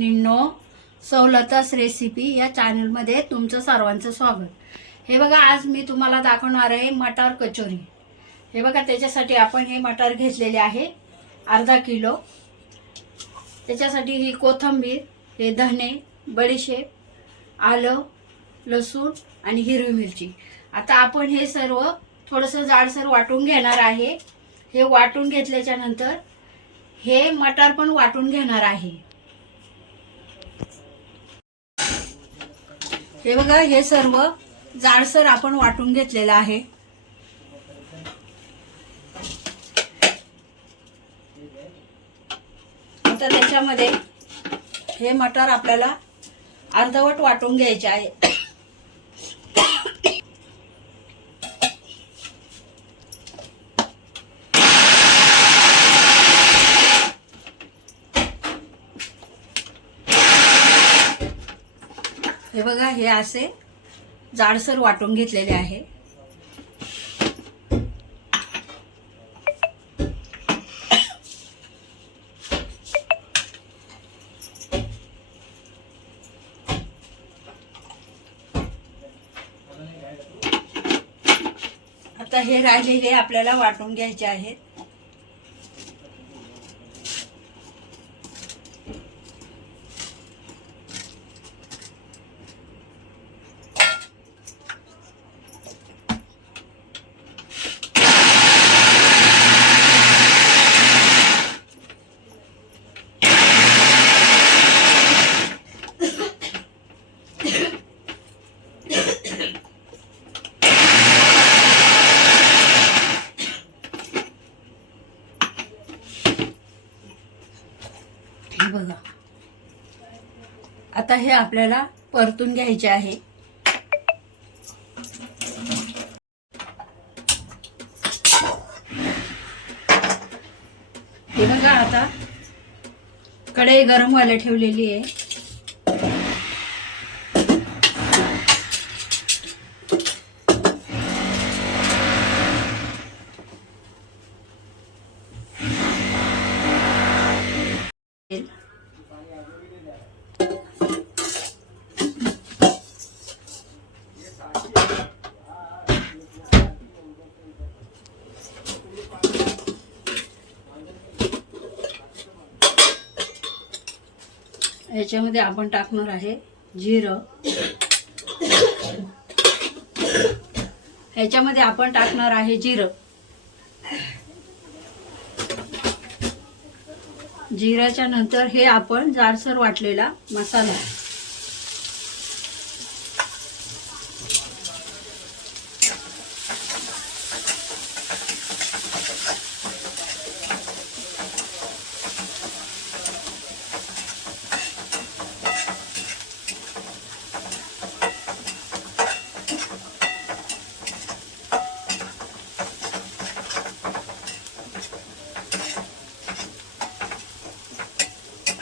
निन्नो सवलतच recipe या चॅनलमध्ये तुमचं सर्वांचं स्वागत. हे बघा, आज मी तुम्हाला दाखवणार आहे मटार कचोरी. हे बघा, त्याच्यासाठी आपण हे मटार घेतलेले आहे अर्धा किलो. त्याच्यासाठी ही कोथिंबीर, हे धने, बडीशेप, आलं, लसूण आणि हिरवी मिरची. आता आपण हे सर्व थोडंसं जाडसर वाटून घेणार आहे. हे वाटून घेतल्याच्या नंतर हे मटार पण वाटून घेणार आहे. हे बघा, हे सर्व जाडसर आपण वाटून घेतलेलं आहे. आता त्याच्यामध्ये हे मटार आपल्याला अर्धवट वाटून घ्यायचे आहे. हे बघा, हे असे जाडसर वाटून घेतलेले आहे. आता हे राहिलेले आपल्याला वाटून घ्यायचे आहेत. बघा, आता हे आपल्याला परतून घ्यायचे आहे. हे बघा, आता कढई गरम व्हायला ठेवलेली आहे. याच्यामध्ये आपण टाकणार आहे जिरं. ह्याच्यामध्ये आपण टाकणार आहे जिरं. जिऱ्याच्या नंतर हे आपण जाडसर वाटलेला मसाला.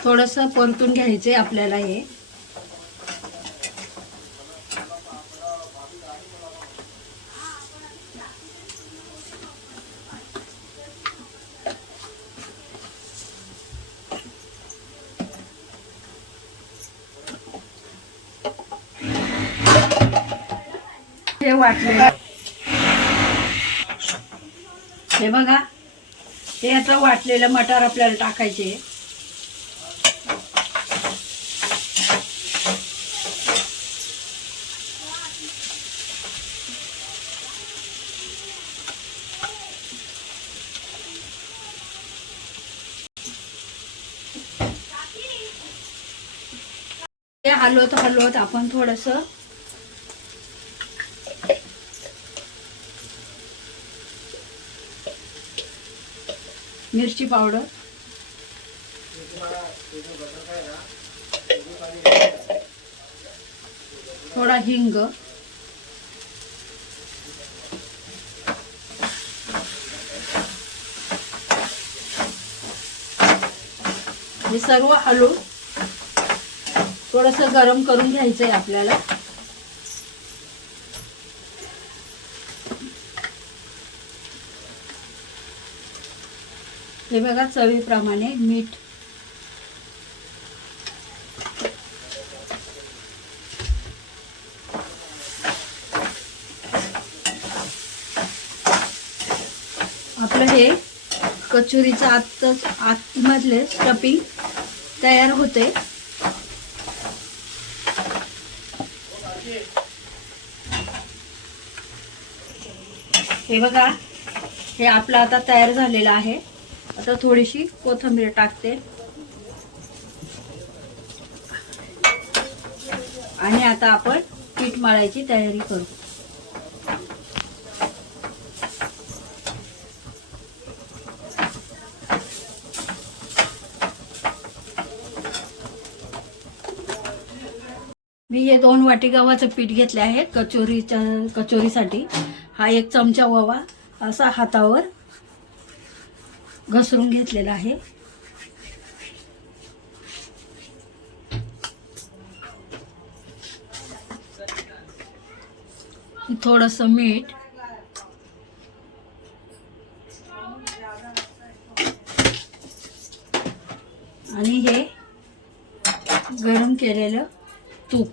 थोडंसं परतून घ्यायचे आपल्याला. हे वाटलेलं, हे बघा, हे आता वाटलेलं मटार आपल्याला टाकायचे. हलवत आपण थोडंसं मिरची पावडर, थोडा हिंग, हे सर्व हलवून थोडंसं गरम करून घ्यायचं आहे आपल्याला. हे बघा, चवीप्रमाणे मीठ. आपलं हे कचोरीचं आतमधले स्टफिंग तयार होते. हे बघा, हे आपलं आता तयार झालेलं आहे. आता थोडीशी कोथिंबीर टाकते आणि आता आपण पीठ मळायची तयारी करू. मी हे 2 वाटी गव्हाचं पीठ घेतले आहे कचोरीसाठी. हा 1 चमचा ओवा असा हातावर घसरून घेतलेला आहे. थोडंसं मीठ आणि हे गरम केलेलं तूप.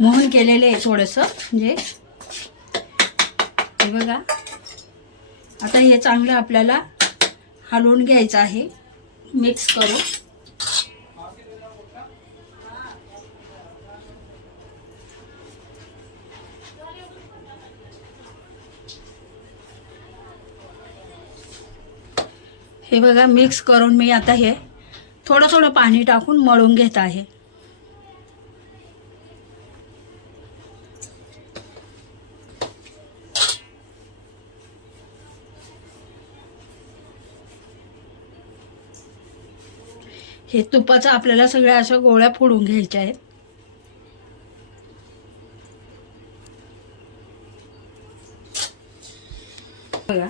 मोहन केलेले आहे थोडंसं, म्हणजे हे बघा. आता हे चांगलं आपल्याला हलवून घ्यायचं आहे, मिक्स करू. हे बघा, मिक्स करून मी आता हे थोडं थोडं पाणी टाकून मळून घेत आहे. हे तुपाचं आपल्याला सगळ्या अशा गोळ्या फोडून घ्यायच्या आहेत. बघा,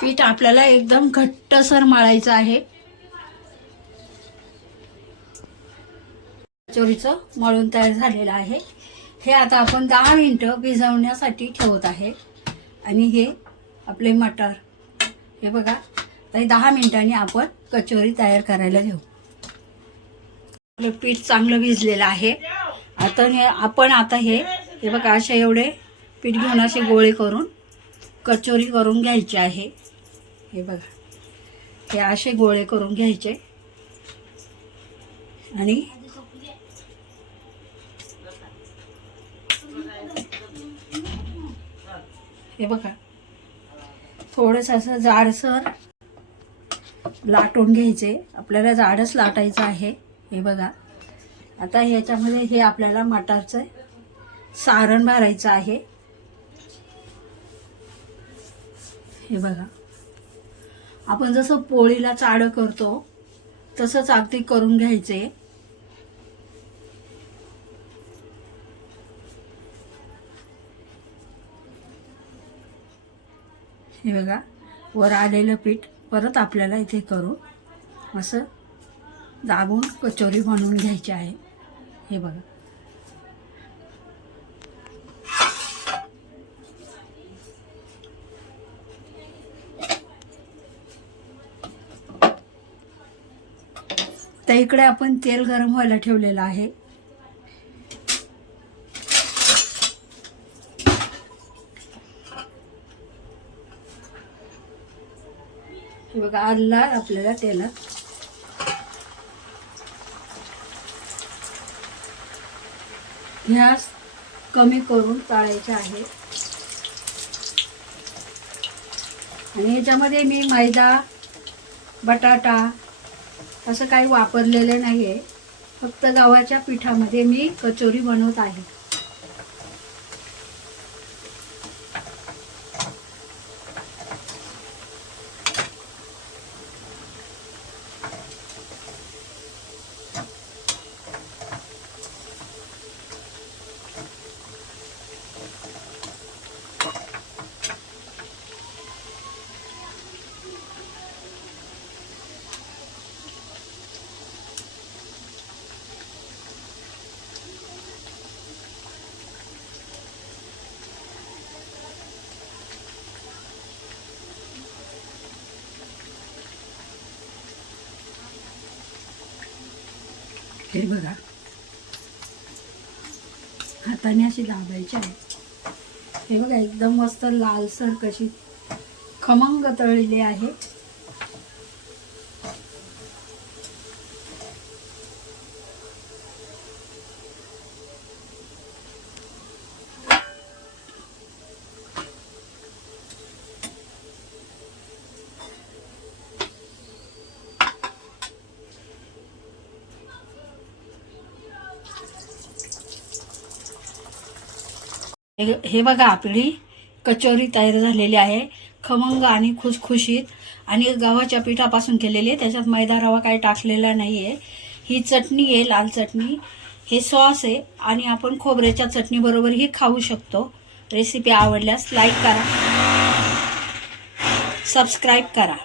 पीठ आपल्याला एकदम घट्टसर मळायचं आहे. कचोरीचं मळून तयार झालेलं आहे. हे आता आपण 10 मिनिटं भिजवण्यासाठी ठेवत आहे. आणि हे आपले मटार, हे बघा, तर 10 मिनिटांनी आपण कचोरी तयार करायला घेऊ. आपलं पीठ चांगलं भिजलेलं आहे. आता आपण हे बघा, असे एवढे पीठ घेऊन असे गोळे करून कचोरी करून घ्यायची आहे. हे बघा, हे असे गोळे करून घ्यायचे आणि हे बघा, थोडंसं असं जाडसर लाटून घ्यायचे. आपल्याला जाडच लाटायचं आहे. हे बघा, आता ह्याच्यामध्ये हे आपल्याला मटारचं सारण भरायचं आहे. हे बघा, आपण जसं पोळीला चाळं करतो तसंच अगदी करून घ्यायचे. हे बघा, वर आलेलं पीठ परत आपल्याला इथे करून असं दाबून कचोरी बनवून घ्यायची आहे. हे बघा, तर इकडे आपण तेल गरम व्हायला ठेवलेलं आहे. हे बघा, आला आपल्याला तेलात गॅस कमी करून तळायचे आहे. आणि याच्यामध्ये मी मैदा, बटाटा असं काही वापरलेलं नाही आहे. फक्त गव्हाच्या पिठामध्ये मी कचोरी बनवत आहे. हे बघा, हाताने अशी दाबायची आहे. हे बघा, एकदम मस्त लालसर कशी खमंग तळलेली आहे. हे बघा, आपली कचोरी तयार झालेली आहे. खमंग आणि खुसखुशीत आणि गव्हाच्या पिठापासून केलेली आहे. त्याच्यात मैदा रवा काही टाकलेला नाही आहे. ही चटणी आहे, लाल चटणी. हे सॉस आहे आणि आपण खोबऱ्याच्या चटणीबरोबरही खाऊ शकतो. रेसिपी आवडल्यास लाईक करा, सबस्क्राईब करा.